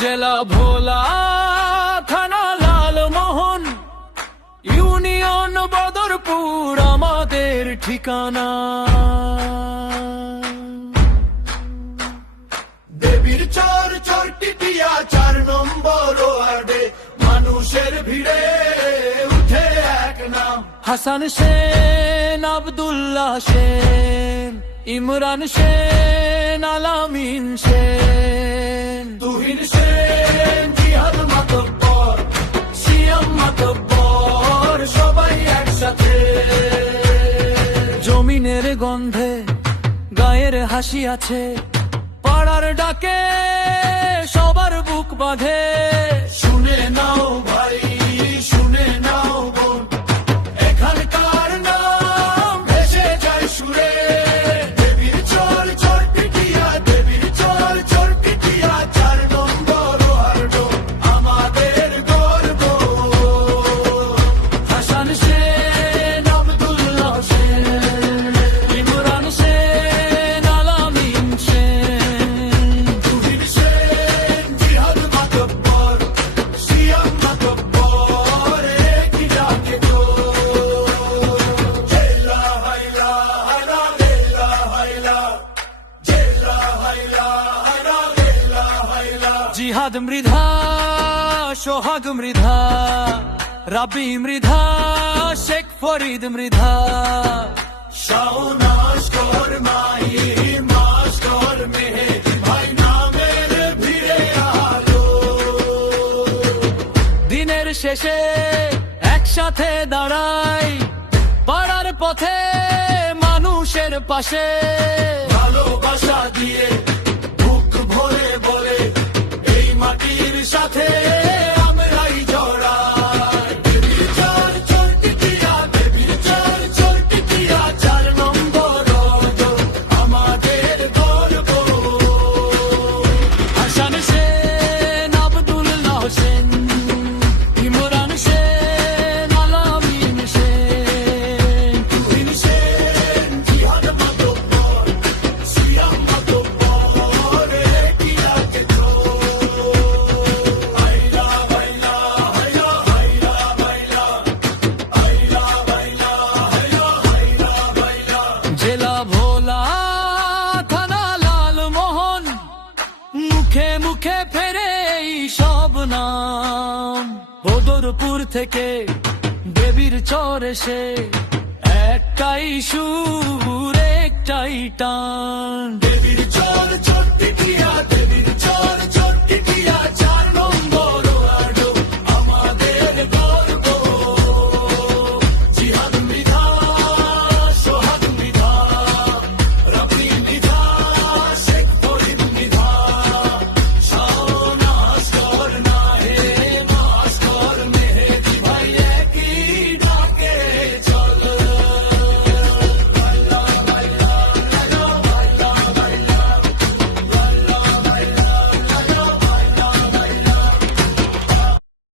জেলা ভোলা, থানা লালমোহন, ইউনিয়ন বদরপুর আমাদের ঠিকানা। দেবীর চর চরটিটিয়া 4 নম্বর ওয়ার্ডে মানুষের ভিড়ে উঠে এক নাম। হাসান সেন, আব্দুল্লাহ সেন, ইমরান সেন, আলামিন সেন, তুহিন সেন, জিহাদ মাতব্বর, সিয়াম মাতব্বর, সবাই একসাথে। জমিনের গন্ধে গায়ের হাসি আছে, পাড়ার ডাকে সবার বুক বাঁধে। শুনে নাও ভাই, শুনে নাও বোন, এখানকার নাম ভেসে যায় সুরে। দেবীর চর চরটিটিয়া, দেবীর চর চরটিটিয়া 4 নম্বর ওয়ার্ড আমাদের গর্ব। হাসান সেন, আব্দুল্লাহ সেন, ইমরান সেন, আলামিন সেন, তুহিন সেন, জিহাদ মাতব্বর, সিয়াম মাতব্বর, একই ডাকে তোর। জেলা হাইলা হাইলা, জেলা হাইলা, জেলা হাইলা হাইলা, জেলা হাইলা। জিহাদ মৃধা, সোহাগ মৃধা, রাবি মৃধা, শেখ ফরিদ মৃধা, শাওনাজ কর মাই মাস্টার মেহেদি ভাই নামের ভিড়ে আলো। দিনের শেষে একসাথে দাঁড়াই, পাড়ার পথে মানুষের পাশে। ভালোবাসা দিয়ে বুক ভরে বলে এই মাটির সাথে আমরাই জড়াই। দেবীর চর চরটিটিয়া, দেবীর চর চরটিটিয়া 4 নম্বর ওয়ার্ড আমাদের গর্ব। হাসান সেন, আব্দুল্লাহ সেন, ইমরান সেন, আলামিন সেন, তুহিন সেন, জিহাদ মাতব্বর, সিয়াম মাতব্বর, একই ডাকে তোর। হাইলা হাইলা হাইলা, হাইলা হাইলা, হাইলা হাইলা হাইলা, হাইলা হাইলা। জেলা ভোলা, থানা লালমোহন, মুখে মুখে ফেরে এই সব নাম। বদরপুর থেকে দেবীর চর এসে একটাই সুর, একটাই টান। দেবীর চর চরটিটিয়া